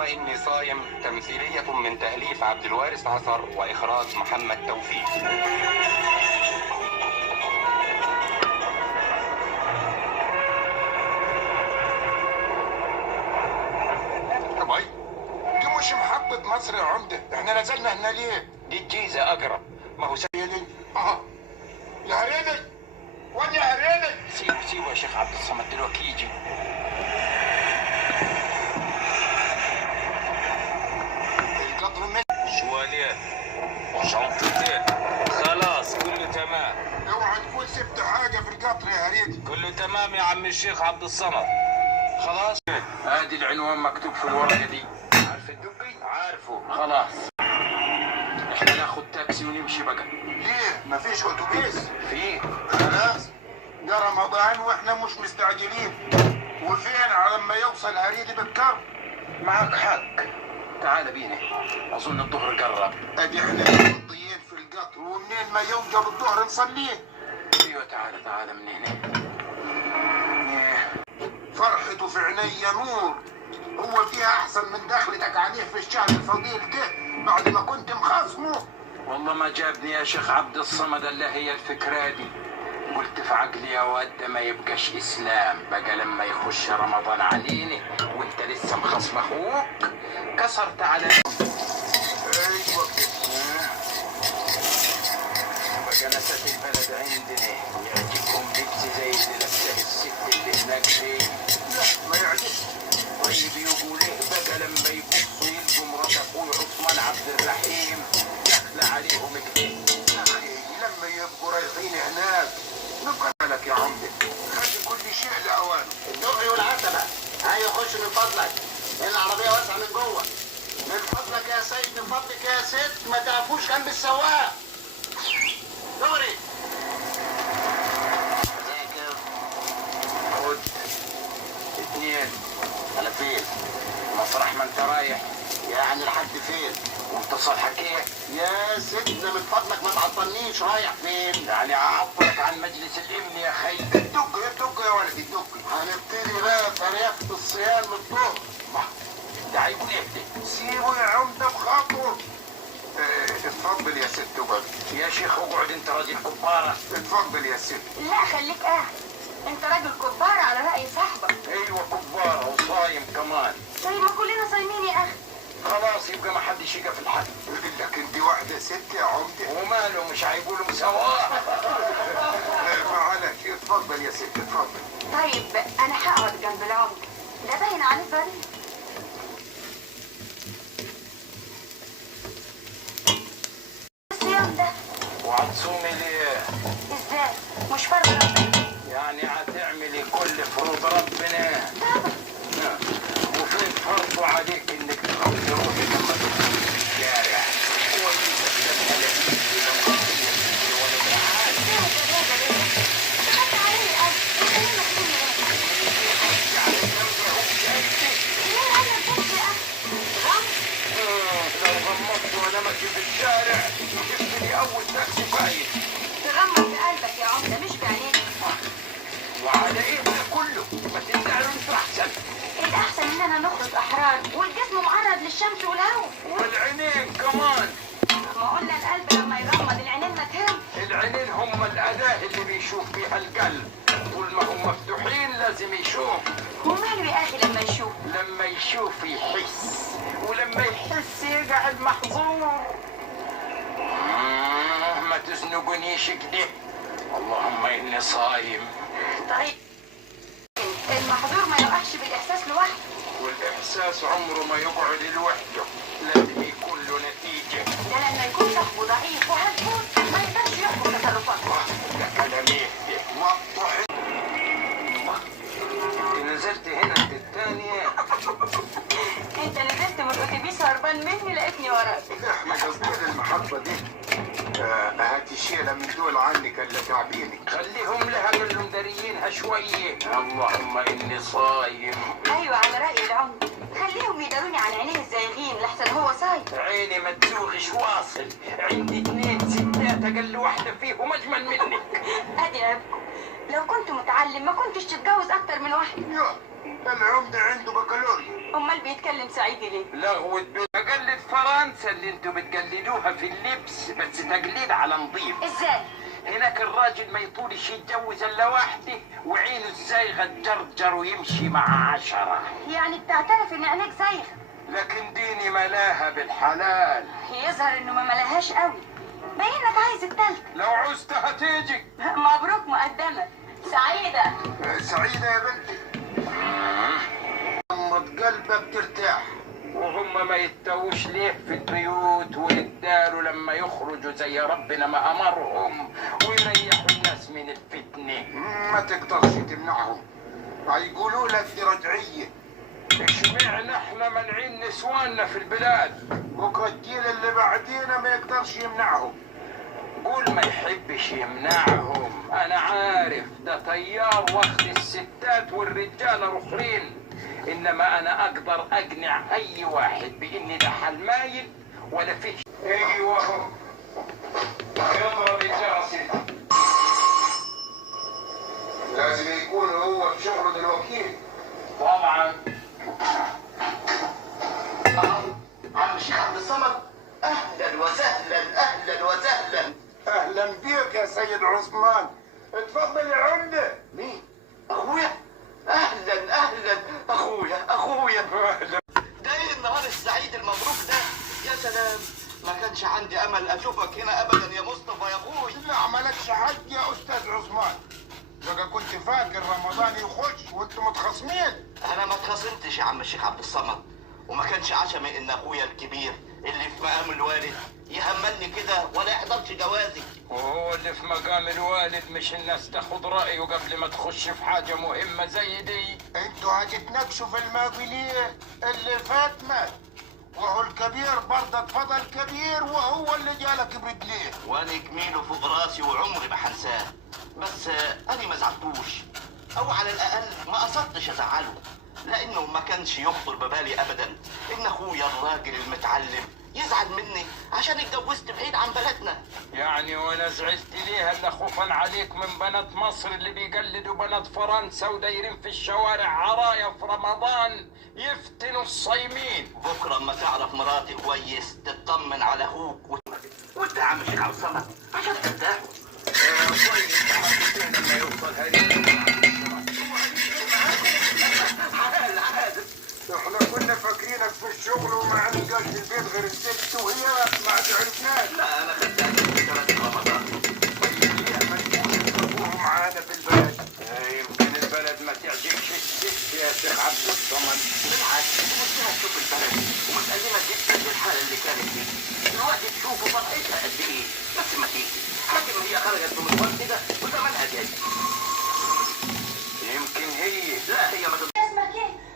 اللهم إني صايم تمثيلية من تأليف عبد الوارث عصر وإخراج محمد توفيق. باي دي مش محطة مصر يا عمدة، احنا نزلنا هنا ليه؟ دي الجيزة أقرب. ما هو هريدي يا هريدي وين يا هريدي؟ سيبه يا شيخ عبد الصمد دلوقتي يجي. القطر من شواليات شنطتين خلاص كله تمام. اوعى تكون سبت حاجة في القطر يا هريدي. كله تمام يا عم الشيخ عبد الصمد. خلاص ادي العنوان مكتوب في الورقة دي. عارف الدقي؟ عارفه. خلاص احنا ناخد تاكسي ونمشي بقى. ليه؟ مفيش اتوبيس؟ في خلاص ده رمضان واحنا مش مستعجلين. وفين على ما يوصل هريدي بالكر؟ معك حق. تعال بينا اظن الظهر قرب. ادي احنا مقضيين في القطر ومنين ما يوجب الظهر نصليه. ايوه تعال من هنا. فرحته في عينيا نور. هو فيها احسن من دخلتك عليه في الشهر الفضيل ده بعد ما كنت مخاصمه. والله ما جابني يا شيخ عبد الصمد الا هي الفكره دي. قلت في عقلي يا واد ده ما يبقاش اسلام بقى لما يخش رمضان علينا وانت لسه مخصم اخوك كسرت على ايوه بقى نسات البلد عندنا يعجبهم لبس زي اللي لابسه الست اللي هناك دي. لا ما يعجبش. طيب يقول ايه بقى لما يبصوا يلقوا مرات اخوي عثمان عبد الرحيم داخله عليهم كده. يا اخي لما يبقوا رايحين هناك نبقى لك يا عمدة. خلي كل شيء لأوانه. الدغري والعتبة هاي خش من فضلك. العربية واسعة من جوه. من فضلك يا سيد من فضلك يا ست ما تقفوش جنب السواق. دغري. ذاكر. خد 2 على فين؟ مسرح ما انت رايح. يعني لحد فين؟ وانت صالحك ايه؟ يا ستنا من فضلك ما تعطلنيش رايح فين؟ يعني اعطلك عن مجلس الامن يا خي. الدق يا ولدي الدق. هنبتدي بقى طريقة الصيام من الظهر. ده هيكون ايه ده؟ سيبه يا عمدة بخاطره. اتفضل يا ست اقعد. يا شيخ اقعد انت راجل كبارة. اتفضل يا ست. لا خليك قاعد. انت راجل كبار على رأي صاحبك. ايوه كبارة وصايم كمان. زي ما كلنا صايمين يا اخي. خلاص يبقى ما حدش يقف في الحد. لكن دي واحدة ست يا عمدة. وماله مش هيقولوا مساواة. معلش اتفضل يا ست اتفضل. طيب انا هقعد جنب العمر. ده باين عليه ظريف. الصيام ده وهتصومي ليه؟ ازاي؟ مش فرض ربنا. يعني هتعملي كل فروض ربنا. طبعا. وفين فرضه عليك انك تغطي روحك لما تخرج في الشارع وانت تتكلم لو غمضت وانا ماشي في الشارع جبتني اول تاكسي فايت. تغمض في قلبك يا عمده مش في عينيك. وعلى ايه ده كله؟ ما تزعلوا انتوا احسن. الاحسن اننا نخرج احرار والجسم معرض للشمس والهواء. والعينين كمان. ما قلنا القلب لما يغمض العينين ما تهم. العينين هم الاداة اللي بيشوف فيها القلب. طول ما هم مفتوحين لازم يشوف. وماله يا اخي لما يشوف؟ لما يشوف يحس ولما يحس يقعد محظوظ. ما تزنقنيش كده. اللهم اني صايم. طيب المحظور ما يقعش بالاحساس لوحده. والاحساس عمره ما يقعد لوحده لازم يكون له نتيجه. ده لما يكون صاحبه ضعيف وهلفوت ما يقدرش يحكم تصرفاته. ده كلام يهدي. انت نزلت هنا انت الثانيه. انت نزلت من الاتوبيس هربان مني لقيتني وراك. احنا قصدنا المحطة دي. هاتي شيلة من دول عنك اللي تعبيني. خليهم لها قول مداريينها شويه. اللهم اني صايم. ايوه على راي العمر. خليهم يداروني عن عينيه الزايغين لحسن هو صايم. عيني ما تزوغش واصل. عندي 2 ستات اقل واحده فيهم اجمل منك. ادي عيبكم. لو كنت متعلم ما كنتش تتجوز اكتر من واحد. يا العمدة عنده بكالوريا. امال امال بيتكلم صعيدي ليه؟ لغوة بقلد فرنسا اللي انتوا بتقلدوها في اللبس، بس تقليد على نظيف. ازاي؟ هناك الراجل ما يطولش يتجوز الا واحدة، وعينه الزايغة تجرجر ويمشي مع 10. يعني بتعترف ان عينيك زايغه؟ لكن ديني ملاها بالحلال. يظهر انه ما ملاهاش قوي، باينك عايز التالتة. لو عوزتها تيجي. مبروك مقدمة سعيدة. سعيدة يا بنتي، غمض قلبك ترتاح. وهم ما يتوش ليه في البيوت ويداروا لما يخرجوا زي ربنا ما امرهم، ويريحوا الناس من الفتنه. ما تقدرش تمنعهم، هيقولوا لك دي رجعية. اشمعنا احنا منعين نسواننا في البلاد؟ بكرة الجيل اللي بعدينا ما يقدرش يمنعهم. قول ما يحبش يمنعهم، انا عارف ده طيار واخد الستات والرجاله رخرين، انما انا اقدر اقنع اي واحد بان ده حلمايل ولا فيش. ايوه هو يضرب الجرس. لازم يكون هو في شغله دلوقتي. طبعا. عم الشيخ عبد الصمد، اهلا وسهلا اهلا وسهلا. اهلا بيك يا سيد عثمان، اتفضل يا عمدة. مين؟ اخويا؟ اهلا اهلا اخويا. ده ايه النهار السعيد المبروك ده؟ يا سلام، ما كانش عندي امل اشوفك هنا ابدا يا مصطفى يا اخوي. لا مالكش حق يا استاذ عثمان، بقى كنت فاكر رمضان يخش وانتم متخاصمين. انا ما اتخاصمتش يا عم الشيخ عبد الصمد، وما كانش عشمي ان اخويا الكبير اللي في مقام الوالد يهملني كده ولا يحضرش جوازي. وهو اللي في مقام الوالد مش الناس تاخد رأيه قبل ما تخش في حاجة مهمة زي دي؟ انتوا هتتناقشوا في الماضي ليه؟ اللي فات مات، وهو الكبير برضه اتفضل كبير، وهو اللي جالك برجليه. وانا جميله فوق راسي وعمري ما هنساه، بس انا ما زعلتوش، او على الاقل ما قصدتش ازعله، لانه ما كانش يخطر ببالي ابدا ان اخويا الراجل المتعلم يزعل مني عشان اتجوزت بعيد عن بلدنا. يعني وانا زعلت ليها الا خوفا عليك من بنات مصر اللي بيقلدوا بنات فرنسا ودايرين في الشوارع عرايا في رمضان يفتنوا الصايمين. بكره اما تعرف مراتي كويس تطمن على اخوك وانت يا عم الشيخ عبد الصمد عشان ترتاحوا. كويس لما يوصل هريم. احنا كنا فاكرينك في الشغل وما عندكش في البيت غير الست وهي ما عرفناش. لا انا خدت اجازه كمان رمضان. معانا في البلد. يمكن البلد ما تعجبش الست يا شيخ عبد الصمد. بالعكس مستنى تشوف البلد ومتألمة جدا للحالة اللي كانت فيها. دلوقتي تشوفوا فرحتها قد ايه، بس ما تيجي حاجة ان هي خرجت من مشوار كده وزمانها جاي. يمكن هي. لا هي ما اسمك ايه؟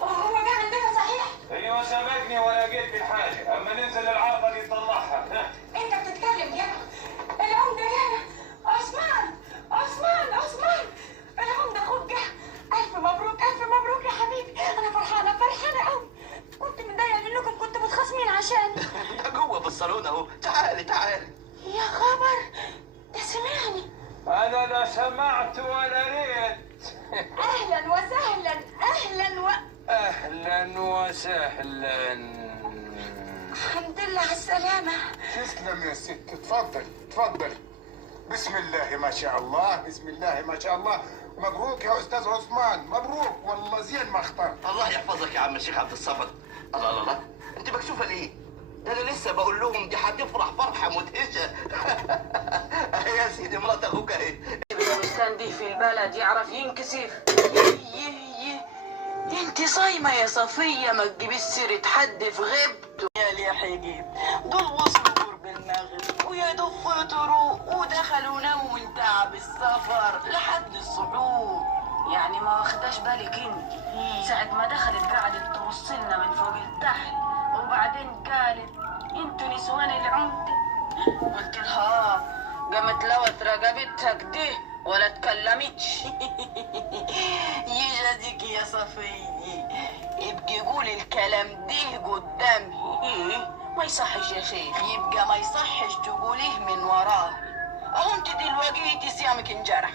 هو جه عندنا صحيح؟ ايوه سبقني وانا جيت بالحاجه، اما ننزل العرضه دي نطلعها. انت بتتكلم جد؟ العمدة جه. عثمان العمدة اخوك جه. الف مبروك يا حبيبي، انا فرحانة قوي. كنت متضايقة لانكم كنتوا متخاصمين عشان ده جوه في الصالون اهو. تعالي. يا خبر، ده سمعني. انا لا سمعت ولا ريت. اهلا وسهلا اهلا وسهلا. الحمد لله على السلامة. تسلم يا ست، اتفضلي. بسم الله ما شاء الله. مبروك يا استاذ عثمان، مبروك والله زين ما اخترت. الله يحفظك يا عم الشيخ عبد الصمد. الله انت مكسوفة ليه؟ ده انا لسه بقول لهم دي هتفرح فرحة مدهشة. يا سيدي مرات اخوك اهي. مستندي في البلد يعرف ينكسف. دي انت صايمة يا صفية، ما تجيبيش سيرة حد في غيبته. يا لي حجيب، دول وصلوا قرب المغرب ويا دوب فطروا ودخلوا ناموا من تعب السفر لحد السحور. يعني ما واخداش بالك انت ساعة ما دخلت قعدت تبص لنا من فوق لتحت، وبعدين قالت انتوا نسوان العمدة. قلت لها قامت لوت رقبتها كده ولا تكلمتش. يجازيك يا صفية، ابقي قولي الكلام ده قدامي. ما يصحش يا شيخ، يبقى ما يصحش تقوليه من وراه. اهو انت دلوقتي صيامك انجرح.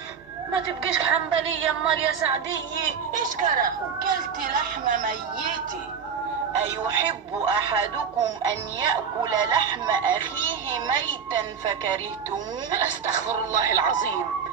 ما تبقيش حنبلية امال يا سعدية، ايش كرهوا؟ كلت لحمة ميتة أيحب أحدكم أن يأكل لحم أخيه ميتا فكرهتموه؟ أستغفر الله العظيم.